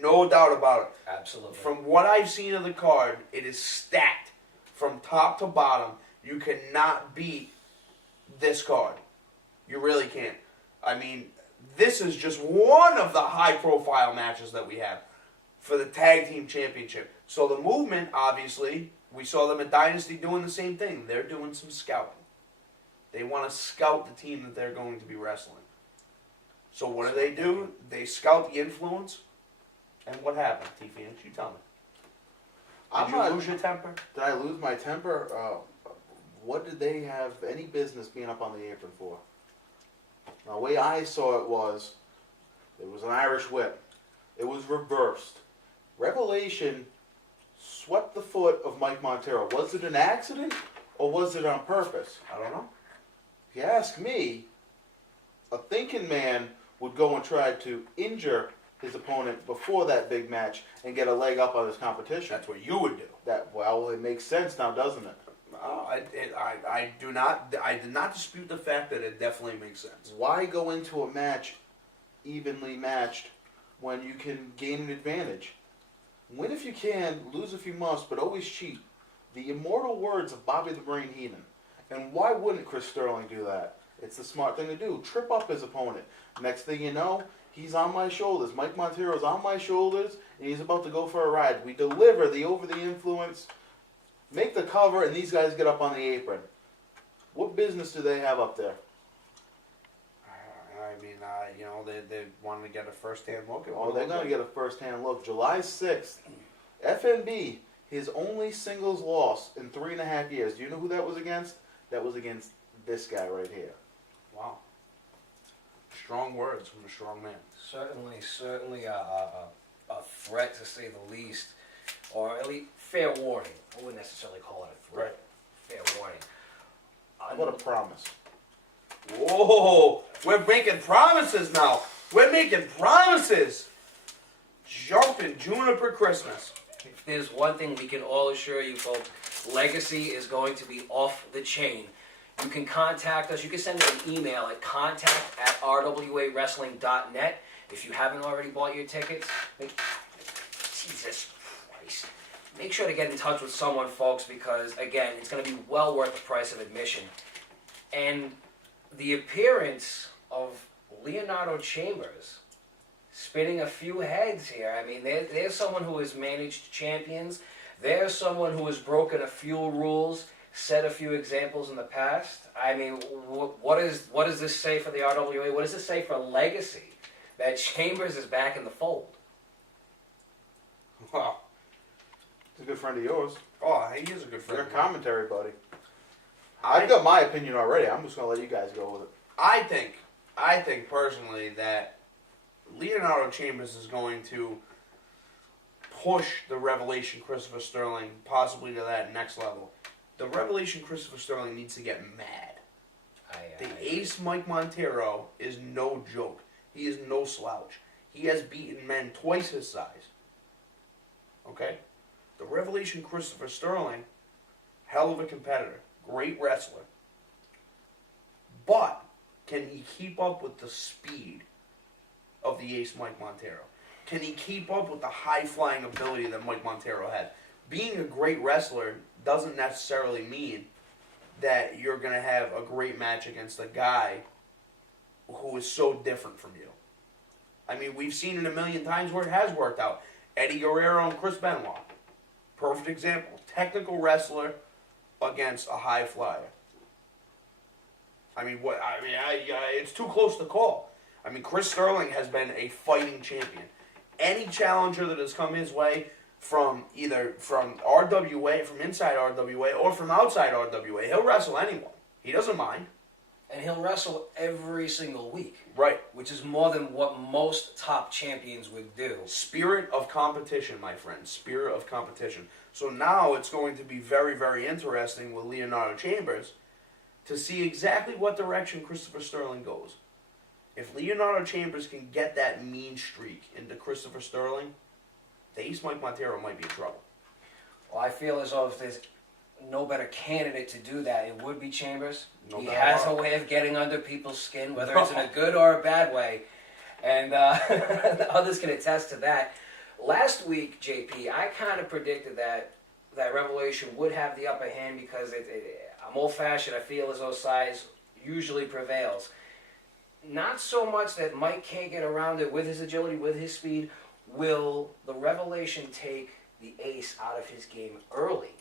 No doubt about it. Absolutely. From what I've seen of the card, it is stacked from top to bottom. You cannot beat this card. You really can't. I mean, this is just one of the high-profile matches that we have for the Tag Team Championship. So the Movement, obviously, we saw them at Dynasty doing the same thing. They're doing some scouting. They want to scout the team that they're going to be wrestling. So what do? They scout the Influence. And what happened, T. Phoenix? You tell me. Did you lose your temper? Did I lose my temper? What did they have any business being up on the apron for? Now, the way I saw it was an Irish whip. It was reversed. Revelation swept the foot of Mike Montero. Was it an accident or was it on purpose? I don't know. If you ask me, a thinking man would go and try to injure his opponent before that big match and get a leg up on his competition. That's what you would do. It makes sense now, doesn't it? I did not dispute the fact that it definitely makes sense. Why go into a match evenly matched when you can gain an advantage? Win if you can, lose if you must, but always cheat. The immortal words of Bobby the Brain Heenan. And why wouldn't Chris Sterling do that? It's the smart thing to do. Trip up his opponent. Next thing you know, he's on my shoulders. Mike Montero's on my shoulders, and he's about to go for a ride. We deliver the Over the Influence, make the cover, and these guys get up on the apron. What business do they have up there? I mean, they wanted to get a first-hand look at. Oh, they're going to get a first-hand look. July 6th, FNB, his only singles loss in 3.5 years. Do you know who that was against? That was against this guy right here. Wow. Strong words from a strong man. Certainly a threat to say the least, or at least fair warning. I wouldn't necessarily call it a threat. Fair warning. How about a promise? Whoa, we're making promises now. We're making promises. Jumping Juniper Christmas. If there's one thing we can all assure you, folks, Legacy is going to be off the chain. You can contact us. You can send us an email at contact@rwawrestling.net. If you haven't already bought your tickets, Jesus Christ. Make sure to get in touch with someone, folks, because, again, it's going to be well worth the price of admission. And the appearance of Leonardo Chambers spinning a few heads here. I mean, there's someone who has managed champions. There's someone who has broken a few rules, set a few examples in the past. I mean, what does this say for the RWA? What does this say for Legacy? That Chambers is back in the fold. Wow. He's a good friend of yours. Oh, he is a good friend. You're a commentary buddy. I've got my opinion already. I'm just going to let you guys go with it. I think personally that Leonardo Chambers is going to push the Revelation Christopher Sterling possibly to that next level. The Revelation Christopher Sterling needs to get mad. The ace Mike Montero is no joke. He is no slouch. He has beaten men twice his size. Okay? The Revelation Christopher Sterling, hell of a competitor, great wrestler. But can he keep up with the speed of the ace Mike Montero? Can he keep up with the high-flying ability that Mike Montero had? Being a great wrestler doesn't necessarily mean that you're going to have a great match against a guy who is so different from you. I mean, we've seen it a million times where it has worked out. Eddie Guerrero and Chris Benoit. Perfect example. Technical wrestler against a high flyer. It's too close to call. I mean, Chris Sterling has been a fighting champion. Any challenger that has come his way from either from RWA, from inside RWA, or from outside RWA, he'll wrestle anyone. He doesn't mind. And he'll wrestle every single week. Right. Which is more than what most top champions would do. Spirit of competition, my friend. Spirit of competition. So now it's going to be very, very interesting with Leonardo Chambers to see exactly what direction Christopher Sterling goes. If Leonardo Chambers can get that mean streak into Christopher Sterling, the ace Mike Montero might be in trouble. Well, I feel as though if there's no better candidate to do that, it would be Chambers. No he doubt has about a way of getting under people's skin, whether it's in a good or a bad way. And others can attest to that. Last week, JP, I kind of predicted that Revelation would have the upper hand because I'm old-fashioned. I feel as though size usually prevails. Not so much that Mike can't get around it with his agility, with his speed. Will the Revelation take the ace out of his game early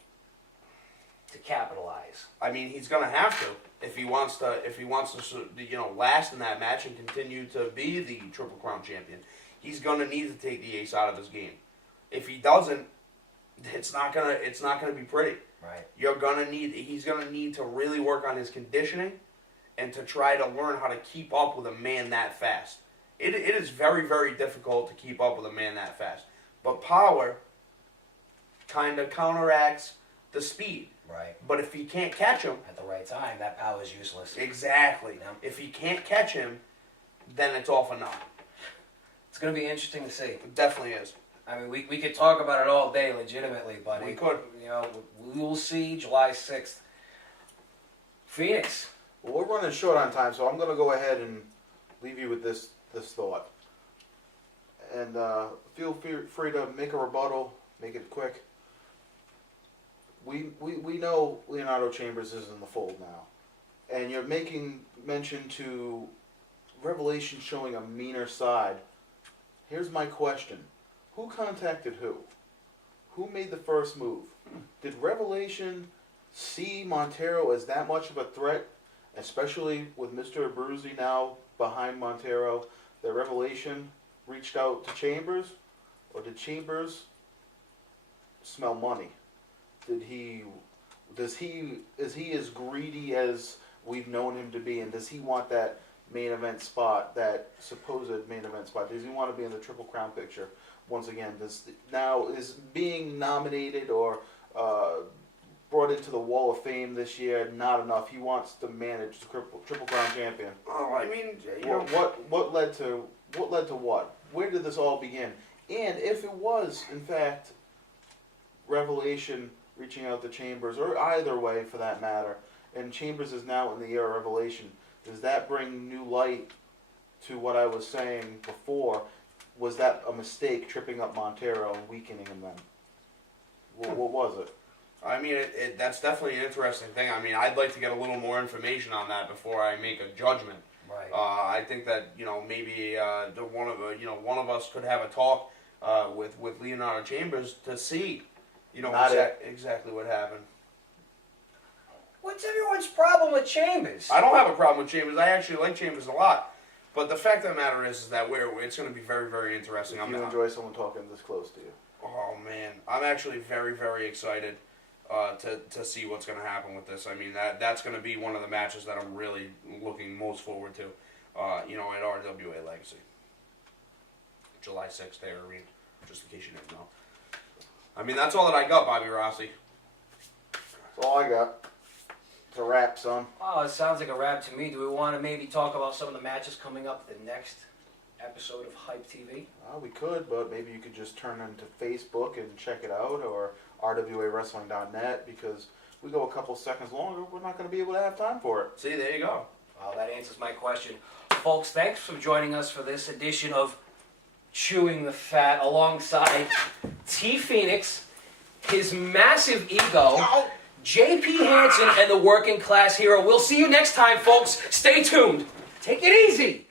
to capitalize? I mean, he's going to have to if he wants to last in that match and continue to be the Triple Crown champion. He's going to need to take the ace out of his game. If he doesn't, it's not going to be pretty. Right. He's going to need to really work on his conditioning and to try to learn how to keep up with a man that fast. It is very, very difficult to keep up with a man that fast. But power kind of counteracts the speed. Right. But if he can't catch him At the right time, that power is useless. exactly. Yeah. If he can't catch him, then it's all for naught. It's going to be interesting to see. It definitely is. I mean, we could talk about it all day, legitimately, but We could. We will see July 6th. Phoenix. Well, we're running short on time, so I'm going to go ahead and leave you with this thought. And feel free to make a rebuttal, make it quick. We know Leonardo Chambers is in the fold now. And you're making mention to Revelation showing a meaner side. Here's my question. Who contacted who? Who made the first move? Did Revelation see Montero as that much of a threat, especially with Mr. Abruzzi now behind Montero, that Revelation reached out to Chambers? Or did Chambers smell money? Is he as greedy as we've known him to be, and does he want that main event spot, that supposed main event spot? Does he want to be in the Triple Crown picture? Once again, is being nominated or brought into the Wall of Fame this year not enough? He wants to manage the Triple Crown champion. Oh, I mean, What led to what? Where did this all begin? And if it was, in fact, Revelation reaching out to Chambers, or either way for that matter, and Chambers is now in the era of Revelation, does that bring new light to what I was saying before? Was that a mistake, tripping up Montero and weakening him then? What was it? I mean, that's definitely an interesting thing. I mean, I'd like to get a little more information on that before I make a judgment. Right. I think that maybe one of us could have a talk with Leonardo Chambers to see exactly what happened. What's everyone's problem with Chambers? I don't have a problem with Chambers. I actually like Chambers a lot. But the fact of the matter is that it's going to be very, very interesting. Do you enjoy someone talking this close to you? Oh man, I'm actually very, very excited to see what's going to happen with this. I mean, that's going to be one of the matches that I'm really looking most forward to. At RWA Legacy, July 6th, there, Arena. Just in case you didn't know. I mean, that's all that I got, Bobby Rossi. That's all I got. It's a wrap, son. Oh, it sounds like a wrap to me. Do we want to maybe talk about some of the matches coming up the next episode of Hype TV? We could, but maybe you could just turn into Facebook and check it out, or RWAWrestling.net, because we go a couple seconds longer, we're not going to be able to have time for it. See, there you go. Well, that answers my question. Folks, thanks for joining us for this edition of Chewing the Fat alongside T. Phoenix, his massive ego, J.P. Hansen, and the working class hero. We'll see you next time, folks. Stay tuned. Take it easy.